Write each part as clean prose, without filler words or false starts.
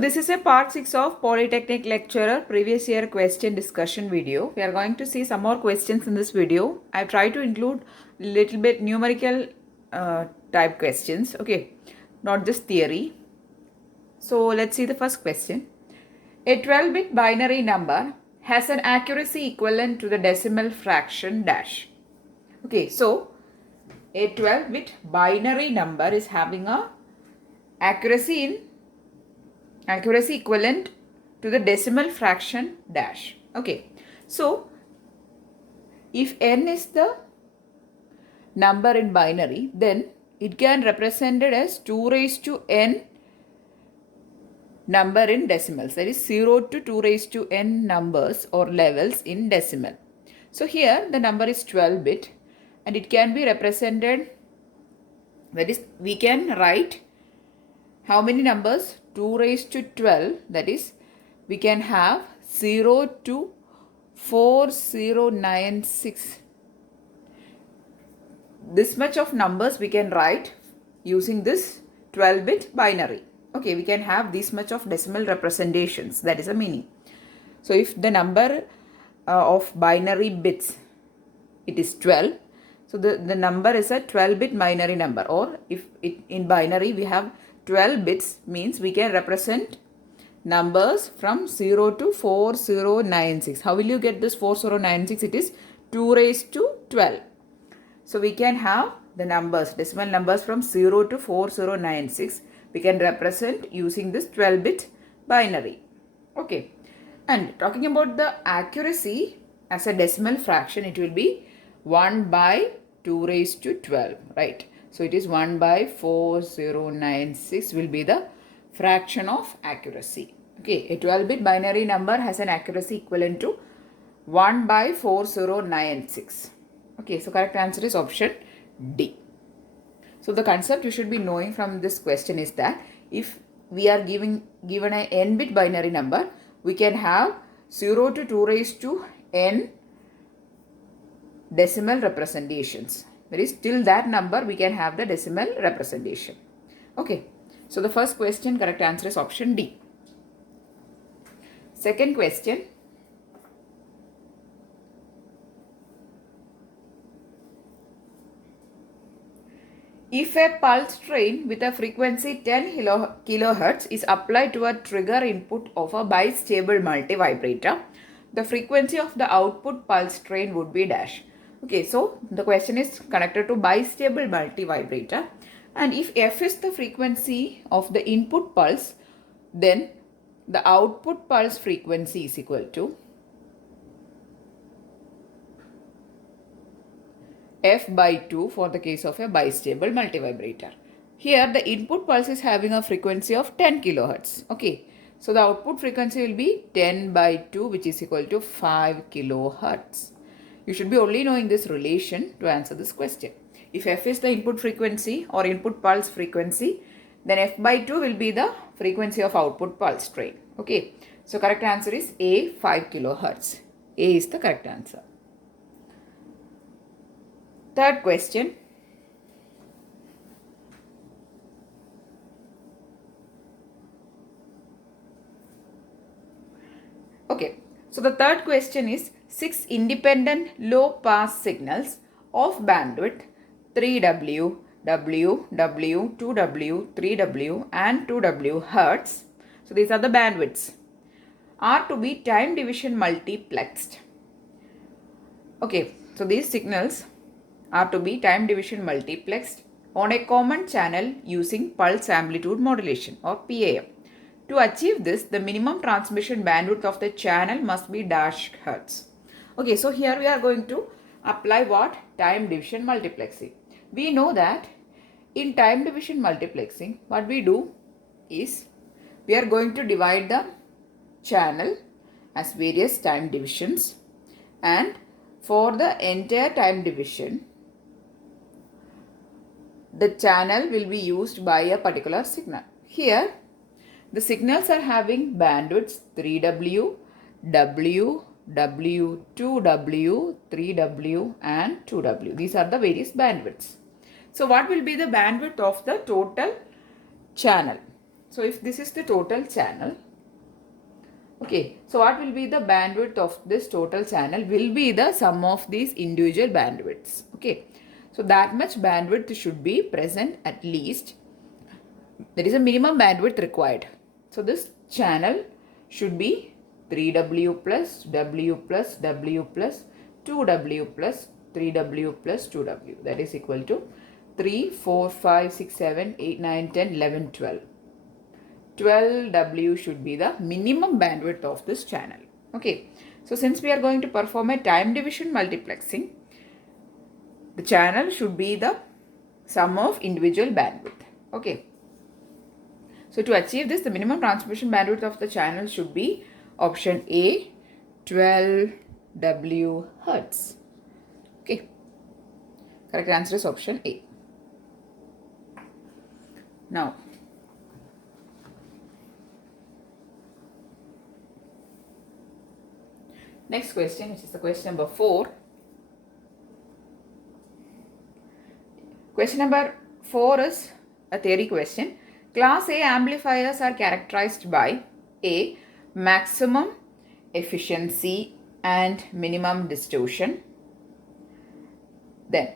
this is a part 6 of Polytechnic lecturer previous year question discussion video. We are going to see some more questions in this video. I have tried to include little bit numerical type questions, okay, not just theory. So let's see the first question. A 12-bit binary number has an accuracy equivalent to the decimal fraction dash. Okay, so a 12-bit binary number is having a accuracy equivalent to the decimal fraction dash. Okay, so if n is the number in binary, then it can represented as 2 raised to n number in decimals, that is 0 to 2 raised to n numbers or levels in decimal. So here the number is 12-bit and it can be represented, that is we can write how many numbers? 2 raised to 12, that is we can have 0 to 4096. This much of numbers we can write using this 12-bit binary. Okay, we can have this much of decimal representations, that is the meaning. So if the number of binary bits, it is 12, so the number is a 12-bit binary number, or if it in binary we have 12 bits, means we can represent numbers from 0 to 4096. How will you get this 4096? It is 2 raised to 12. So we can have the numbers, decimal numbers from 0 to 4096. We can represent using this 12-bit binary. Okay. And talking about the accuracy as a decimal fraction, it will be 1 by 2 raised to 12, right? So it is 1 by 4096 will be the fraction of accuracy. Okay, a 12-bit binary number has an accuracy equivalent to 1 by 4096. Okay, so correct answer is option D. So the concept you should be knowing from this question is that if we are given an n-bit binary number, we can have 0 to 2 raised to n decimal representations. That is, till that number we can have the decimal representation. Okay, so the first question, correct answer is option D. Second question. If a pulse train with a frequency 10 kHz is applied to a trigger input of a bistable multivibrator, the frequency of the output pulse train would be dash. Okay, so the question is connected to bistable multivibrator, and if f is the frequency of the input pulse, then the output pulse frequency is equal to f by 2 for the case of a bistable multivibrator. Here the input pulse is having a frequency of 10 kHz. Okay, so the output frequency will be 10 by 2, which is equal to 5 kHz. You should be only knowing this relation to answer this question. If f is the input frequency or input pulse frequency, then f by 2 will be the frequency of output pulse train. Okay, so correct answer is A, 5 kHz. A is the correct answer. Third question. Okay, so the third question is 6 independent low pass signals of bandwidth 3W, W, W, 2W, 3W and 2W Hertz. So these are the bandwidths, are to be time division multiplexed. Okay, so these signals are to be time division multiplexed on a common channel using pulse amplitude modulation or PAM. To achieve this, the minimum transmission bandwidth of the channel must be dash hertz. Okay, so here we are going to apply what? Time division multiplexing. We know that in time division multiplexing, what we do is we are going to divide the channel as various time divisions, and for the entire time division, the channel will be used by a particular signal. Here, the signals are having bandwidths 3W, W, W, 2W, 3W and 2W. These are the various bandwidths. So what will be the bandwidth of the total channel? So if this is the total channel, okay, so what will be the bandwidth of this total channel will be the sum of these individual bandwidths. Okay, so that much bandwidth should be present at least. There is a minimum bandwidth required. So this channel should be 3W plus W plus W plus 2W plus 3W plus 2W. That is equal to 3, 4, 5, 6, 7, 8, 9, 10, 11, 12. 12W should be the minimum bandwidth of this channel. Okay. So since we are going to perform a time division multiplexing, the channel should be the sum of individual bandwidth. Okay. So to achieve this, the minimum transmission bandwidth of the channel should be option A, 12W hertz. Okay. Correct answer is option A. Now, next question, which is the question number 4. Question number 4 is a theory question. Class A amplifiers are characterized by A, maximum efficiency and minimum distortion. Then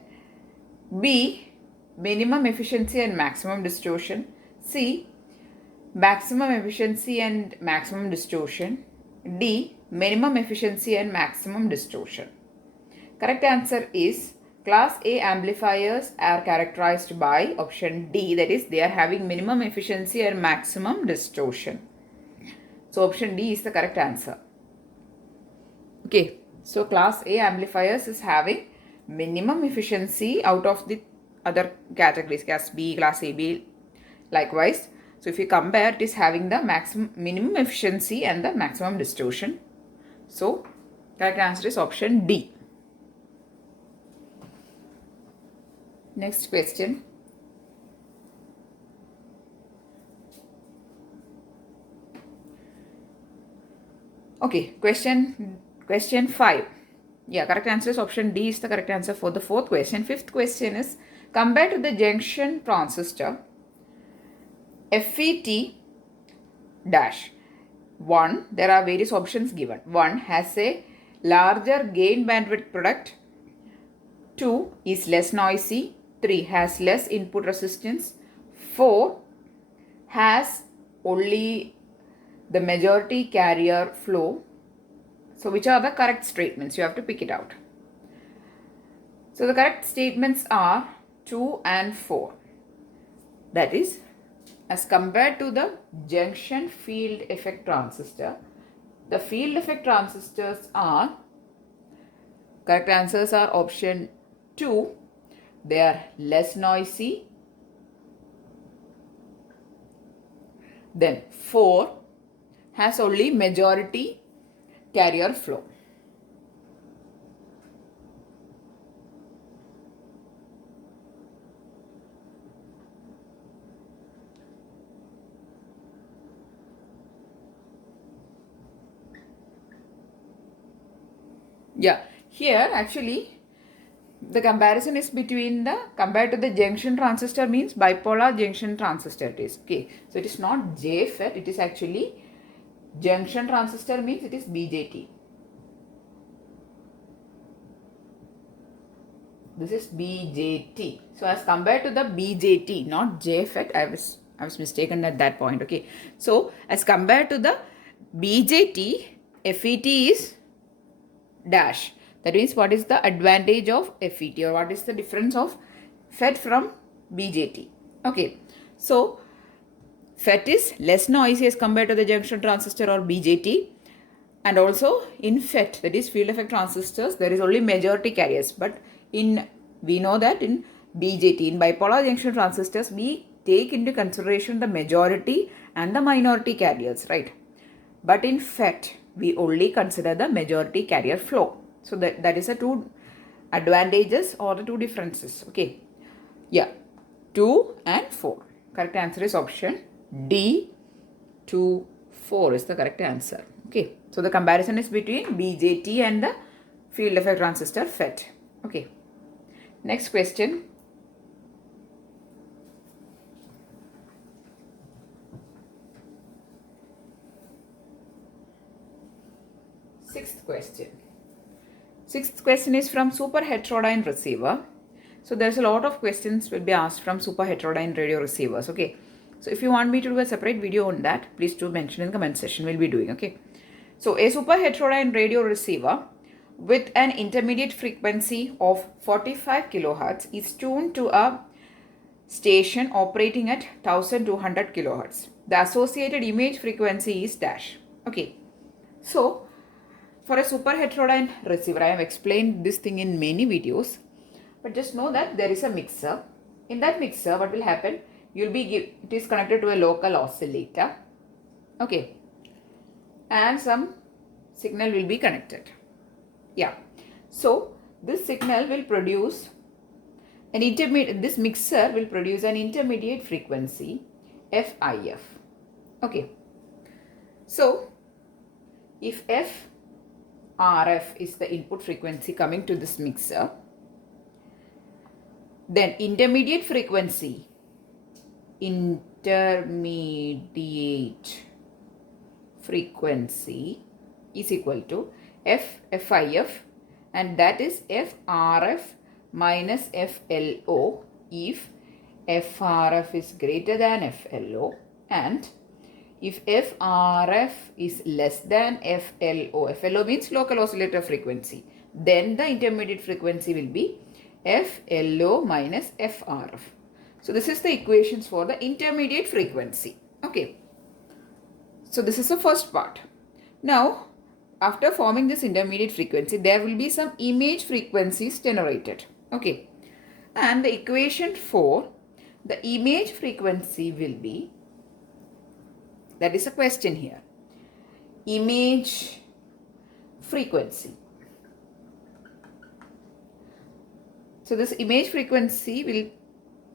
B, minimum efficiency and maximum distortion. C, maximum efficiency and maximum distortion. D, minimum efficiency and maximum distortion. Correct answer is class A amplifiers are characterized by option D, that is they are having minimum efficiency and maximum distortion. So option D is the correct answer. Okay, so class A amplifiers is having minimum efficiency out of the other categories, class B, class AB, likewise. So if you compare, it is having the minimum efficiency and the maximum distortion. So correct answer is option D. Next question. Okay, question 5. Yeah, correct answer is option D is the correct answer for the 4th question. 5th question is, compared to the junction transistor, FET dash 1, there are various options given. 1 has a larger gain bandwidth product. 2 is less noisy. 3 has less input resistance. 4 has only the majority carrier flow. So which are the correct statements? You have to pick it out. So the correct statements are 2 and 4. That is, as compared to the junction field effect transistor, the field effect transistors are, correct answers are option 2, they are less noisy. Then 4 has only majority carrier flow. Yeah, here actually the comparison is between the, compared to the junction transistor means bipolar junction transistor it is. Okay, so it is not JFET, it is actually junction transistor means it is BJT. This is BJT. So as compared to the BJT, not JFET, I was mistaken at that point. Okay, so as compared to the BJT, FET is dash. That means what is the advantage of FET, or what is the difference of FET from BJT. Okay, so FET is less noisy as compared to the junction transistor or BJT, and also in FET, that is field effect transistors, there is only majority carriers, but we know that in BJT, in bipolar junction transistors, we take into consideration the majority and the minority carriers, right? But in FET, we only consider the majority carrier flow. So that is the two advantages or the two differences. Okay. Yeah. 2 and 4. Correct answer is option D. 2, 4 is the correct answer. Okay. So the comparison is between BJT and the field effect transistor FET. Okay. Next question. Sixth question. Sixth question is from super heterodyne receiver. So there's a lot of questions will be asked from super heterodyne radio receivers. Okay. So if you want me to do a separate video on that, please do mention in the comment section. We'll be doing. Okay. So a super heterodyne radio receiver with an intermediate frequency of 45 kilohertz is tuned to a station operating at 1200 kilohertz. The associated image frequency is dash. Okay. So for a super heterodyne receiver, I have explained this thing in many videos. But just know that there is a mixer. In that mixer, what will happen? It is connected to a local oscillator. Okay. And some signal will be connected. Yeah. So this signal will produce an intermediate, this mixer will produce an intermediate frequency FIF. Okay. So if FRF is the input frequency coming to this mixer, then intermediate frequency is equal to FIF, and that is FRF minus FLO if FRF is greater than FLO, and if FRF is less than FLO means local oscillator frequency, then the intermediate frequency will be FLO minus FRF. So this is the equations for the intermediate frequency. Okay. So this is the first part. Now, after forming this intermediate frequency, there will be some image frequencies generated. Okay. And the equation for the image frequency will be, that is a question here, image frequency. So this image frequency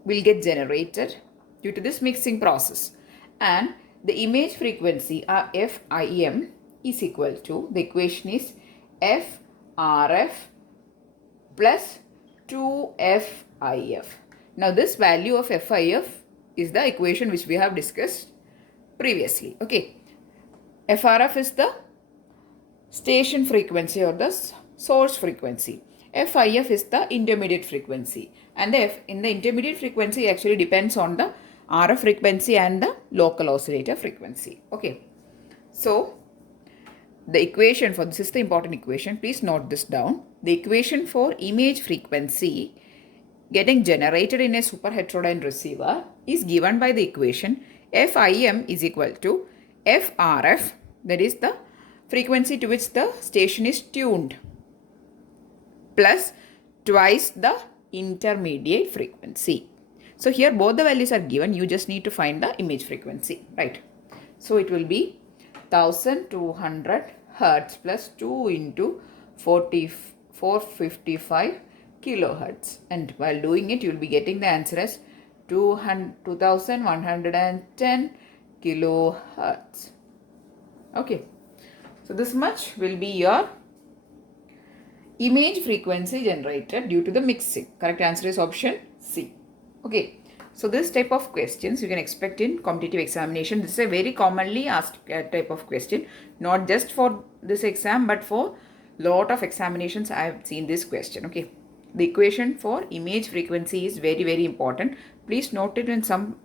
will get generated due to this mixing process, and the image frequency FIM is equal to, the equation is FRF plus 2FIF. Now this value of FIF is the equation which we have discussed previously. Okay. FRF is the station frequency or the source frequency. FIF is the intermediate frequency, and in the intermediate frequency actually depends on the RF frequency and the local oscillator frequency. Okay. So the equation for this is the important equation. Please note this down. The equation for image frequency getting generated in a super heterodyne receiver is given by the equation FIM is equal to FRF, that is the frequency to which the station is tuned, plus twice the intermediate frequency. So here both the values are given. You just need to find the image frequency, right? So it will be 1200 hertz plus 2 into 455 kilohertz. And while doing it, you will be getting the answer as 2110 kilohertz. Okay. So this much will be your image frequency generated due to the mixing. Correct answer is option C. Okay. So this type of questions you can expect in competitive examination. This is a very commonly asked type of question. Not just for this exam, but for lot of examinations I have seen this question. Okay. The equation for image frequency is very, very important. Please note it in some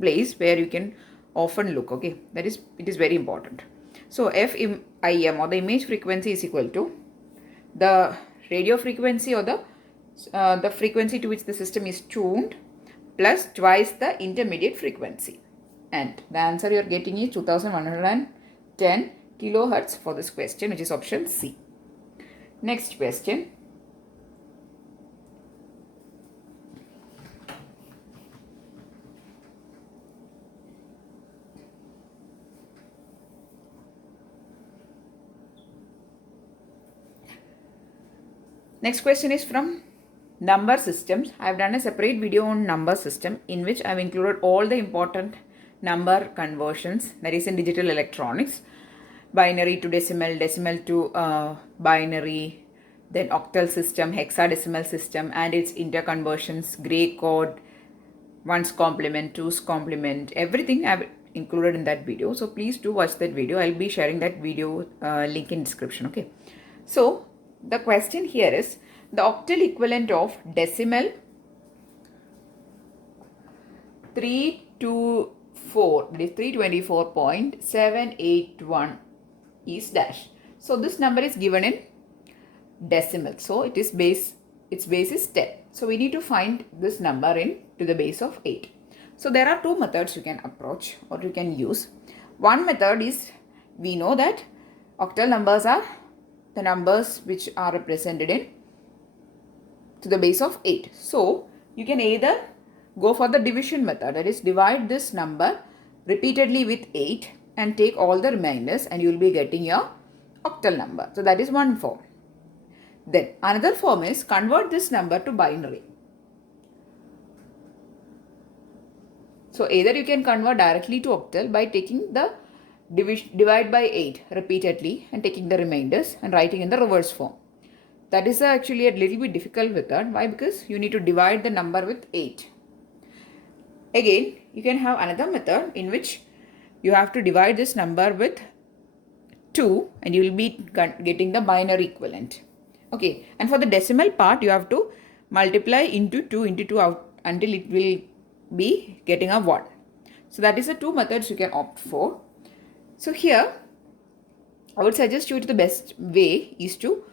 place where you can often look. Okay. That is, it is very important. So FIM or the image frequency is equal to the radio frequency or the frequency to which the system is tuned plus twice the intermediate frequency. And the answer you are getting is 2110 kilohertz for this question, which is option C. Next question. Next question is from number systems. I have done a separate video on number system in which I have included all the important number conversions, that is in digital electronics, binary to decimal, decimal to binary, then octal system, hexadecimal system and its interconversions, gray code, ones complement, twos complement, everything I have included in that video. So please do watch that video. I'll be sharing that video link in description. Okay. So the question here is the octal equivalent of decimal 324, that is 324.781 is dash. So this number is given in decimal. So it is its base is 10. So we need to find this number to the base of 8. So there are two methods you can approach or you can use. One method is, we know that octal numbers are the numbers which are represented to the base of 8. So you can either go for the division method, that is divide this number repeatedly with 8 and take all the remainders and you will be getting your octal number. So that is one form. Then another form is convert this number to binary. So either you can convert directly to octal by taking the divide by 8 repeatedly and taking the remainders and writing in the reverse form. That is actually a little bit difficult method. Why? Because you need to divide the number with 8. Again, you can have another method in which you have to divide this number with 2 and you will be getting the binary equivalent. Okay, and for the decimal part, you have to multiply into 2 out until it will be getting a 1. So that is the two methods you can opt for. So here, I would suggest you the best way is to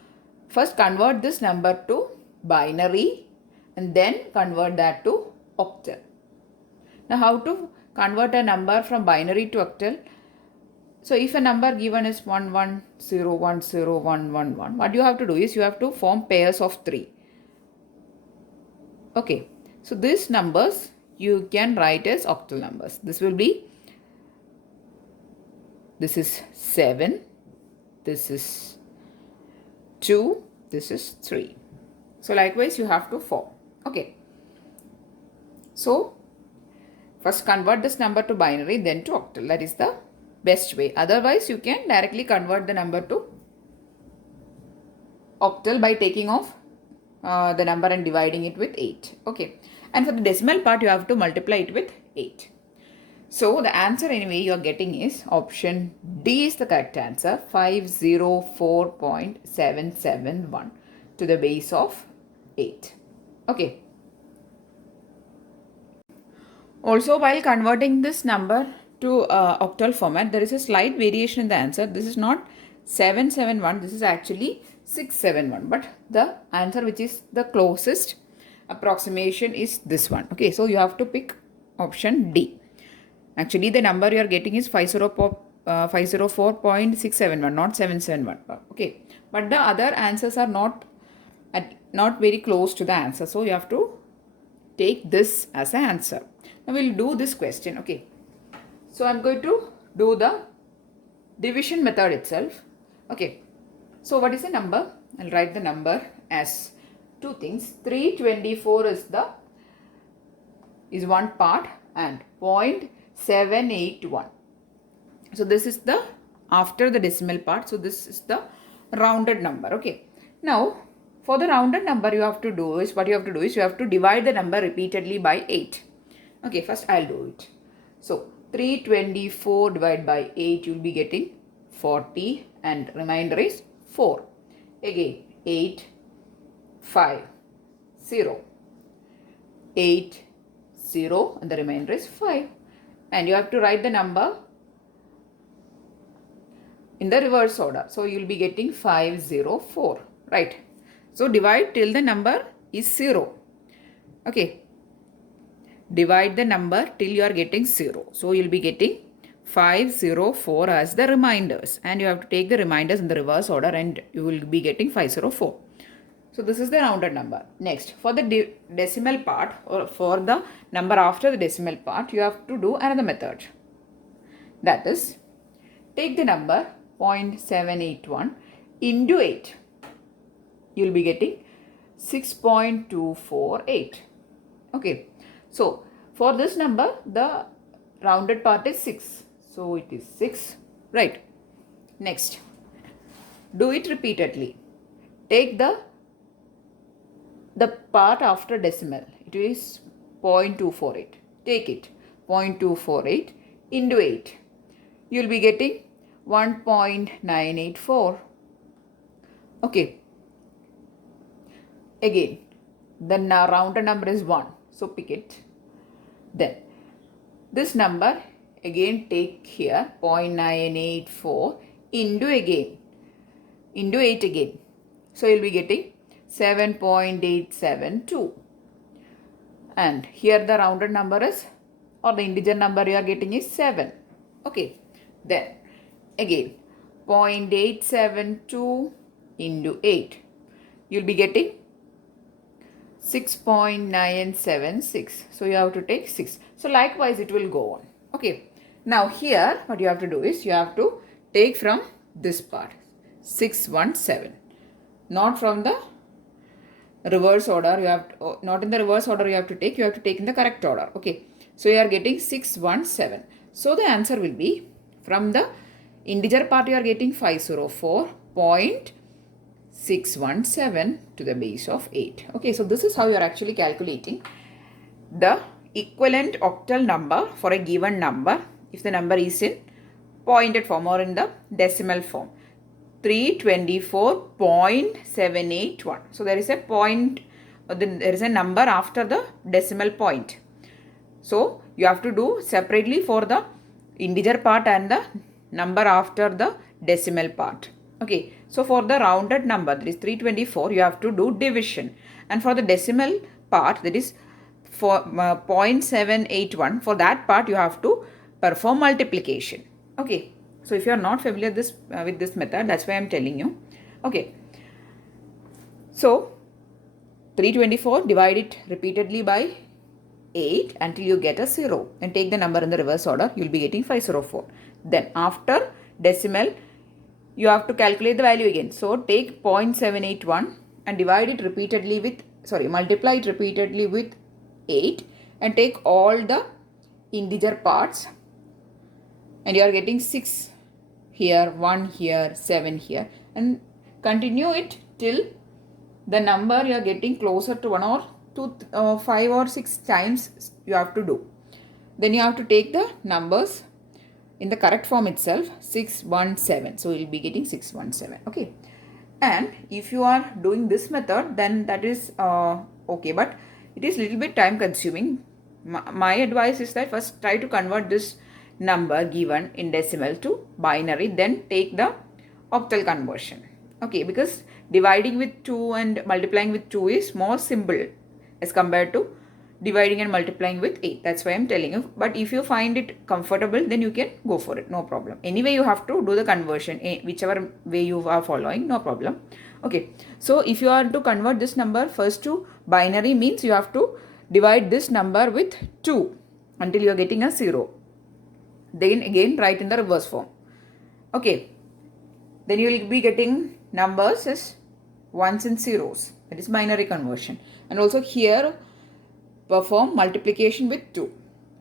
first convert this number to binary and then convert that to octal. Now how to convert a number from binary to octal? So if a number given is 110101111, what you have to do is you have to form pairs of 3. Okay, so these numbers you can write as octal numbers. This is 7, this is 2, this is 3. So likewise you have to form. Okay, so first convert this number to binary, then to octal. That is the best way. Otherwise, you can directly convert the number to octal by taking off the number and dividing it with 8. Okay. And for the decimal part, you have to multiply it with 8. So the answer anyway you are getting is option D is the correct answer. 504.771 to the base of 8. Okay. Also, while converting this number to octal format, there is a slight variation in the answer. This is not 771, this is actually 671. But the answer which is the closest approximation is this one. Okay, so you have to pick option D. Actually, the number you are getting is 504.671, not 771. Okay, but the other answers are not very close to the answer. So you have to take this as an answer. Now we'll do this question. Okay, so I'm going to do the division method itself. Okay, so what is the number? I'll write the number as two things. 324 is one part and 0.781. So this is the after the decimal part. So this is the rounded number. Okay, now for the rounded number you have to do is you have to divide the number repeatedly by 8. Okay, first I'll do it. So 324 divided by 8, you will be getting 40 and remainder is 4. Again 8, 5, 0, 8, 0 and the remainder is 5. And you have to write the number in the reverse order. So you will be getting 504, right? So divide till the number is 0. Okay. Divide the number till you are getting 0. So you will be getting 504 as the reminders. And you have to take the reminders in the reverse order and you will be getting 504. So this is the rounded number. Next, for the decimal part or for the number after the decimal part, you have to do another method. That is, take the number 0.781 into 8. You will be getting 6.248. Okay. So, for this number, the rounded part is 6. So, it is 6. Right. Next, do it repeatedly. Take the part after decimal. It is 0.248. Take it. 0.248. into 8. You will be getting 1.984. Okay. Again, the rounded number is 1. So pick it. Then this number again take here 0.984 into 8 again. So you will be getting 7.872. And here the rounded number is, or the integer number you are getting is 7. Okay. Then again 0.872 into 8. You will be getting 6.976. So you have to take 6. So likewise it will go on. Okay. Now here what you have to do is you have to take from this part 617. Not from the reverse order. You have to, not in the reverse order you have to take in the correct order. Okay. So you are getting 617. So the answer will be, from the integer part you are getting 504.617 to the base of 8. Okay, so this is how you are actually calculating the equivalent octal number for a given number if the number is in pointed form or in the decimal form. 324.781. So there is a point, there is a number after the decimal point. So you have to do separately for the integer part and the number after the decimal part. Okay, so for the rounded number, that is 324, you have to do division, and for the decimal part, that is for 0.781, for that part you have to perform multiplication. Okay, so if you are not familiar with this method, that's why I am telling you. Okay, so 324, divide it repeatedly by 8 until you get a 0 and take the number in the reverse order. You will be getting 504. Then after decimal you have to calculate the value again. So take 0.781 and divide it repeatedly with, multiply it repeatedly with 8 and take all the integer parts, and you are getting 6 here, 1 here, 7 here, and continue it till the number you are getting closer to 1 or 2, 5 or 6 times you have to do. Then you have to take the numbers in the correct form itself, 617. So you will be getting 617. Okay. And if you are doing this method, then that is okay, but it is little bit time consuming. My advice is that first try to convert this number given in decimal to binary, then take the octal conversion. Okay, because dividing with 2 and multiplying with 2 is more simple as compared to dividing and multiplying with 8. That's why I am telling you. But if you find it comfortable, then you can go for it. No problem. Anyway, you have to do the conversion, whichever way you are following. No problem. Okay. So if you are to convert this number first to binary, means you have to divide this number with 2 until you are getting a 0. Then again write in the reverse form. Okay. Then you will be getting numbers as ones and zeros. That is binary conversion. And also here perform multiplication with 2.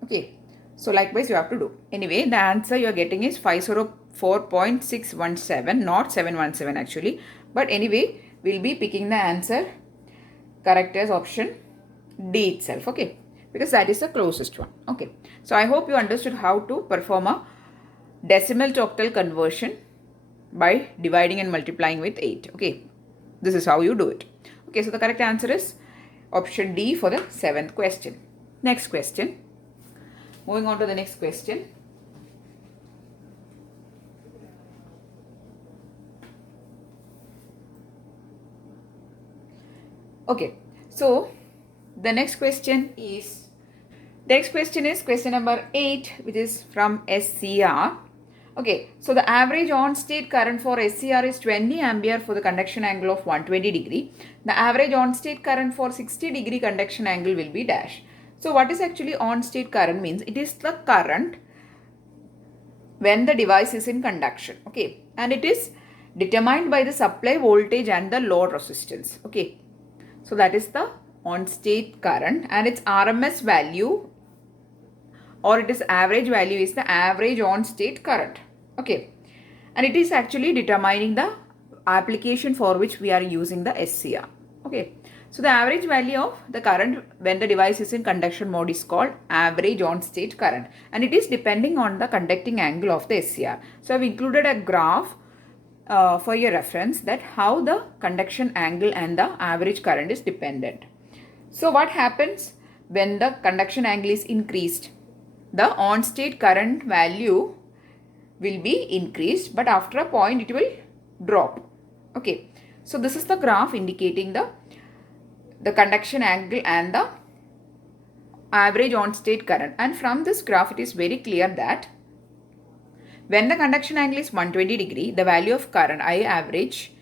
Okay. So likewise you have to do. Anyway, the answer you are getting is 504.617, not 717 actually. But anyway, we will be picking the answer correct as option D itself. Okay. Because that is the closest one. Okay. So I hope you understood how to perform a decimal to octal conversion by dividing and multiplying with 8. Okay. This is how you do it. Okay. So the correct answer is option D for the 7th question. Next question. Moving on to the next question. Okay. So the next question is question number 8, which is from SCR. Okay, so the average on-state current for SCR is 20 ampere for the conduction angle of 120 degree. The average on-state current for 60 degree conduction angle will be dash. So what is actually on-state current means? It is the current when the device is in conduction. Okay, and it is determined by the supply voltage and the load resistance. Okay, so that is the on-state current, and its RMS value or it is average value is the average on-state current. Okay, and it is actually determining the application for which we are using the SCR. Okay, So the average value of the current when the device is in conduction mode is called average on-state current, and it is depending on the conducting angle of the SCR. So I have included a graph for your reference that how the conduction angle and the average current is dependent. So what happens when the conduction angle is increased? The on-state current value will be increased, but after a point it will drop. Okay, so this is the graph indicating the conduction angle and the average on-state current, and from this graph it is very clear that when the conduction angle is 120 degree, the value of current I average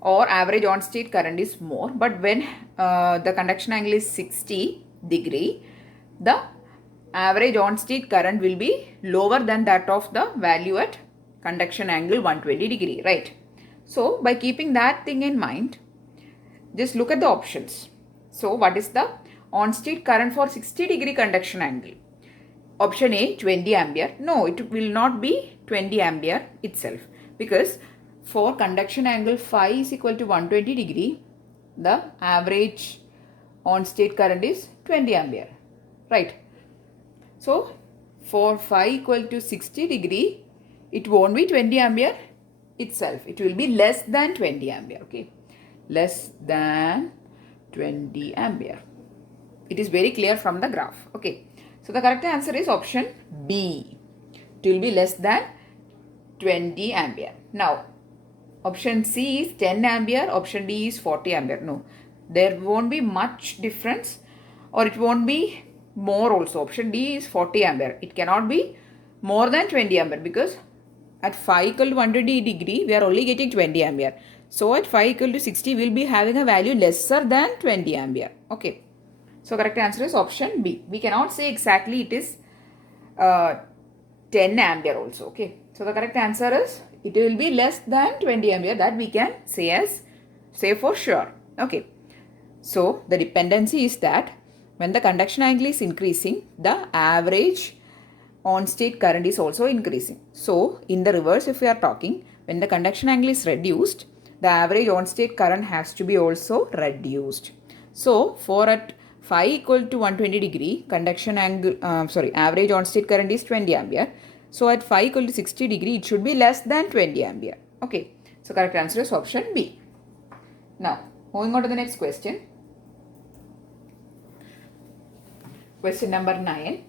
or average on-state current is more, but when the conduction angle is 60 degree, the average on-state current will be lower than that of the value at conduction angle 120 degree, right? So by keeping that thing in mind, just look at the options. So what is the on-state current for 60 degree conduction angle? Option A, 20 ampere. No, it will not be 20 ampere itself, because for conduction angle phi is equal to 120 degree, the average on-state current is 20 ampere, right? So for phi equal to 60 degree, it won't be 20 ampere itself. It will be less than 20 ampere, okay? Less than 20 ampere. It is very clear from the graph, okay? So the correct answer is option B. It will be less than 20 ampere. Now, option C is 10 ampere, option D is 40 ampere. No, there won't be much difference, or it won't be more also. Option D is 40 ampere. It cannot be more than 20 ampere, because at phi equal to 120 degree, we are only getting 20 ampere. So at phi equal to 60, we will be having a value lesser than 20 ampere. Okay. So correct answer is option B. We cannot say exactly it is 10 ampere also. Okay. So the correct answer is it will be less than 20 ampere. That we can say for sure. Okay. So the dependency is that when the conduction angle is increasing, the average on-state current is also increasing. So in the reverse, if we are talking, when the conduction angle is reduced, the average on-state current has to be also reduced. So for at phi equal to 120 degree, conduction angle, average on-state current is 20 ampere. So at phi equal to 60 degree, it should be less than 20 ampere. Okay. So correct answer is option B. Now, moving on to the next question. Question number 9.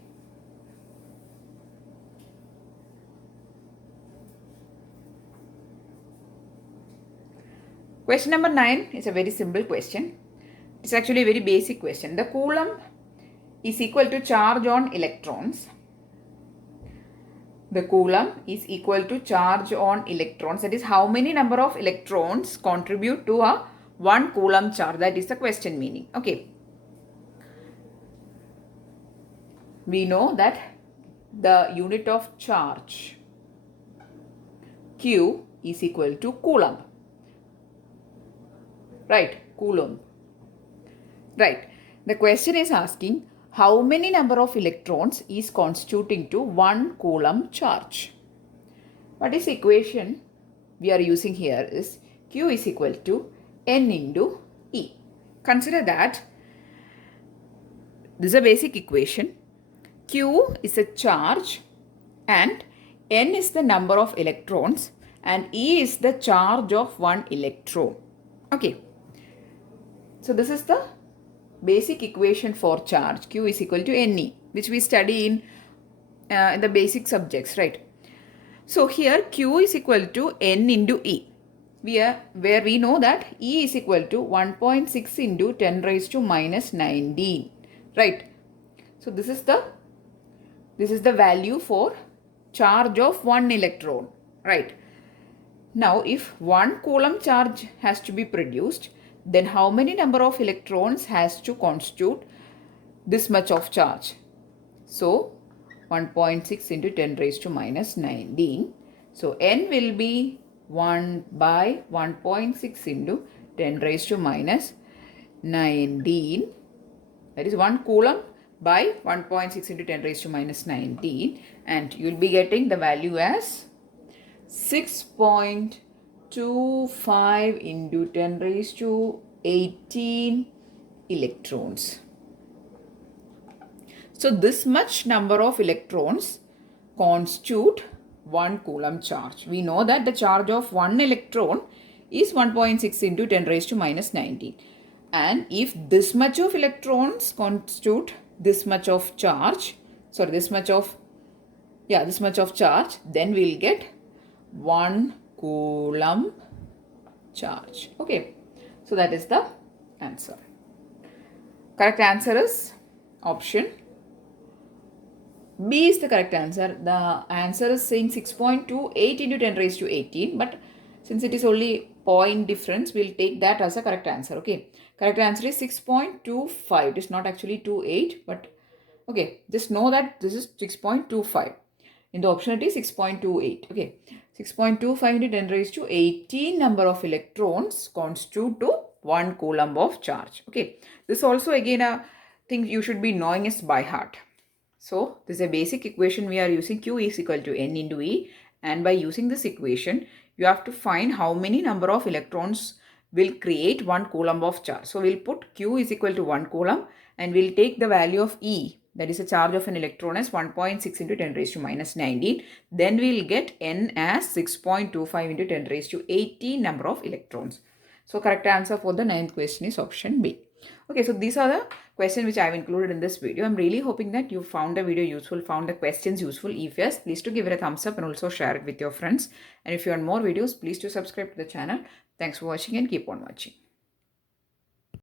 Question number 9 is a very simple question. It's actually a very basic question. The coulomb is equal to charge on electrons. The coulomb is equal to charge on electrons. That is, how many number of electrons contribute to a 1 coulomb charge? That is the question meaning. Okay. We know that the unit of charge Q is equal to coulomb. Right, coulomb. Right. The question is asking how many number of electrons is constituting to 1 coulomb charge. What is the equation we are using here is Q is equal to N into E. Consider that this is a basic equation. Q is a charge and N is the number of electrons and E is the charge of 1 electron. Okay. So this is the basic equation for charge. Q is equal to Ne, which we study in the basic subjects, right? So here Q is equal to N into E. Where we know that E is equal to 1.6 into 10 raised to minus 19, right? So this is the value for charge of 1 electron, right? Now if 1 coulomb charge has to be produced, then how many number of electrons has to constitute this much of charge? So 1.6 into 10 raised to minus 19. So N will be 1 by 1.6 into 10 raised to minus 19. That is 1 coulomb by 1.6 into 10 raised to minus 19. And you will be getting the value as 6.25 into 10 raised to 18 electrons. So this much number of electrons constitute 1 coulomb charge. We know that the charge of 1 electron is 1.6 into 10 raised to minus 19. And if this much of electrons constitute this much of charge, this much of charge, then we'll get 1 coulomb charge. Okay, so that is the answer. Correct answer is option B is the correct answer. The answer is saying 6.28 into 10 raised to 18, but since it is only point difference, we'll take that as a correct answer. Okay, correct answer is 6.25. It is not actually 28, but okay, just know that this is 6.25. In the option it is 6.28. Okay, 6.25 into 10 raised to 18 number of electrons constitute to 1 coulomb of charge. Okay, this also again a thing you should be knowing is by heart. So this is a basic equation we are using. Q is equal to N into E, and by using this equation you have to find how many number of electrons will create 1 coulomb of charge. So we'll put Q is equal to 1 coulomb and we'll take the value of E, that is a charge of an electron, as 1.6 into 10 raised to minus 19. Then we'll get N as 6.25 into 10 raised to 18 number of electrons. So correct answer for the 9th question is option B. Okay, so these are the questions which I have included in this video. I'm really hoping that you found the video useful, found the questions useful. If yes, please do give it a thumbs up and also share it with your friends. And if you want more videos, please do subscribe to the channel. Thanks for watching and keep on watching.